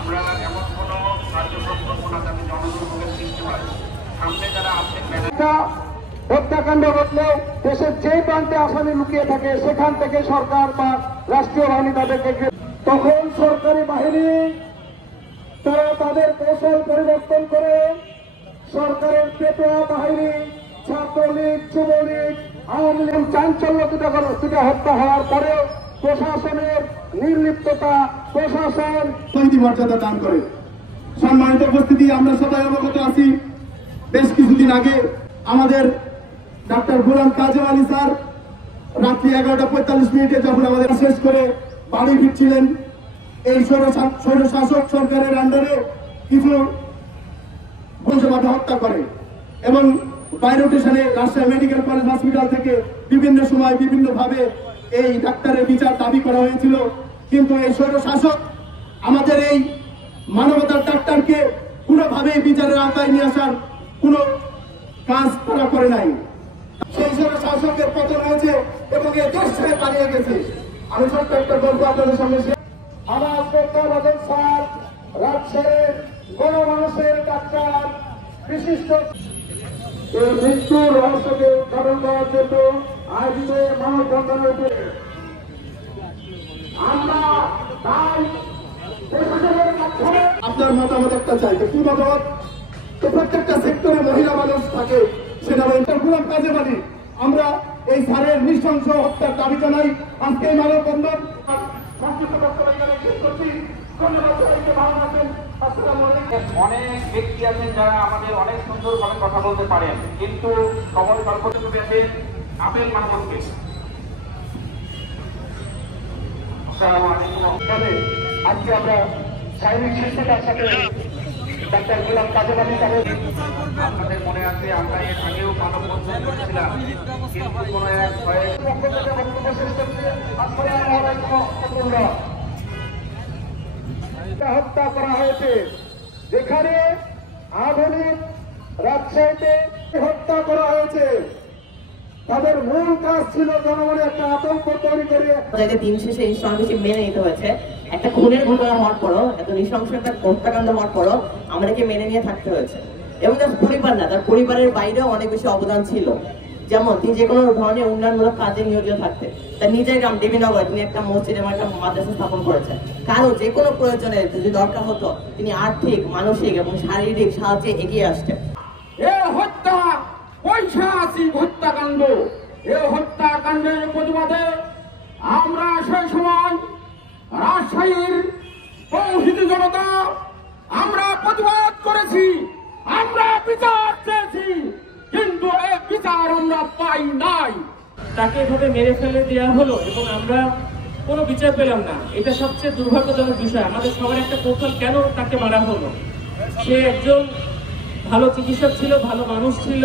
আমরা এমন কোনো কার্যক্রম করবো না যাতে জনদুর্ভোগের সৃষ্টি হয়। সামনে যারা আছেন হত্যাকাণ্ড ঘটলেও দেশের যে প্রান্তে আসামি লুকিয়ে থাকে সেখান থেকে সরকার বা রাষ্ট্রীয় বাহিনী তাদেরকে তখন সরকারি বাহিনী তারা তাদের কৌশল পরিবর্তন করে সরকারের পেটোয়া বাহিনী, ছাত্রলীগ, যুবলীগ, আওয়ামী লীগ চাঞ্চল্য হত্যা হওয়ার পরেও প্রশাসনের নির্লিপ্ততা, প্রশাসন শহীদ মর্যাদা দান করে। সম্মানিত উপস্থিতি, আমরা সবাই অবগত আছি বেশ কিছুদিন আগে আমাদের ডাক্তার গোলাম কাজেম আলী স্যার রাত্রি 11:45 যখন আমাদের শেষ করে বাড়ি ফিরছিলেন, এই স্বৈরশাসক সরকারের আন্ডারে কিছু বংশবাদী হত্যা করে এবং বাই রোটেশনে রাজশাহী মেডিকেল কলেজ হসপিটাল থেকে বিভিন্ন সময় বিভিন্নভাবে এই ডাক্তারের বিচার দাবি করা হয়েছিল। কিন্তু এই স্বৈরশাসক আমাদের এই মানবতার ডাক্তারকে কোনোভাবেই বিচারের আওতায় নিয়ে আসার কোনো কাজ তারা করে নাই। সেই স্বৈরশাসকের পতন হয়েছে এবং এই দেশ ছেড়ে পালিয়ে গেছে। আমি ছোট্ট একটা গল্প আপনাদের সামনে আমার তত্ত্বাবধায়ক স্যার রাজশাহীর গণমানুষের ডাক্তার বিশিষ্ট এই মৃত্যুর রহস্যকে উদ্ঘাটন করার জন্য আয়োজিত মানববন্ধনের উপরে আমরা তাই প্রশাসনের মাধ্যমে আপনার মতামত একটা চাই। কি মতামত? তো প্রত্যেকটা সেক্টরে মহিলা মানুষ থাকে, সেটা গোলাম কাজেম আলী। আমরা এই স্যারের নৃশংস হত্যার দাবি জানাই। আজকে এই মানববন্ধন অনেক ব্যক্তি আছেন যারা আমাদের অনেক সুন্দরভাবে কথা বলতে পারেন, কিন্তু কমল সর্বতভাবে আছেন আবেল মাহমুদকে। আজকে আমরা শারীরিক শিক্ষার সাথে ডাক্তার গোলাম কাজেম আলী সাহেব, আপনাদের মনে আছে আমরা এর আগেও মানববন্ধন করেছিলাম, কিন্তু কোনো এক ভয়ে পক্ষ থেকে বক্তব্য শেষ করছি। আসসালামু আলাইকুম ওয়া রাহমাতুল্লাহ। হত্যা করা হয়েছে যেখানে আধুনিক রাজশাহীতে হত্যা করা হয়েছে। তাদের মূল কাজ ছিল জনগণের একটা আতঙ্ক তৈরি করে। দিন শেষে সমাবেশে মেনে নিতে হয়েছে। একটা খুনের ঘটনা হওয়ার পরও, এত নৃশংস একটা হত্যাকাণ্ড হওয়ার পরও আমাদেরকে মেনে নিয়ে থাকতে হয়েছে। এবং তার পরিবার না, তার পরিবারের বাইরেও অনেক বেশি অবদান ছিল। যেমন তিনি যে কোনো ধরনের উন্নয়নমূলক কাজে নিয়োজিত থাকতেন। তার নিজের গ্রাম দেবীনগর তিনি একটা মসজিদ এবং একটা মাদ্রাসা স্থাপন করেছেন। কারো যে কোনো প্রয়োজনে যদি দরকার হতো তিনি আর্থিক, মানসিক এবং শারীরিক সাহায্যে এগিয়ে আসতেন। এ হত্যা ঐতিহাসিক হত্যাকাণ্ড। এ হত্যাকাণ্ডের প্রতিবাদে আমরা সেই সময় রাজশাহীর তৌহিদ জনতা আমরা প্রতিবাদ করেছি, আমরা বিচার চেয়েছি, কিন্তু এই বিচার আমরা পাই নাই। তাকে এভাবে মেরে ফেলে দেওয়া হলো এবং আমরা কোনো বিচার পেলাম না। এটা সবচেয়ে দুর্ভাগ্যজনক বিষয়। আমাদের সবার একটা কৌশল, কেন তাকে মারা হলো? সে একজন ভালো চিকিৎসক ছিল, ভালো মানুষ ছিল।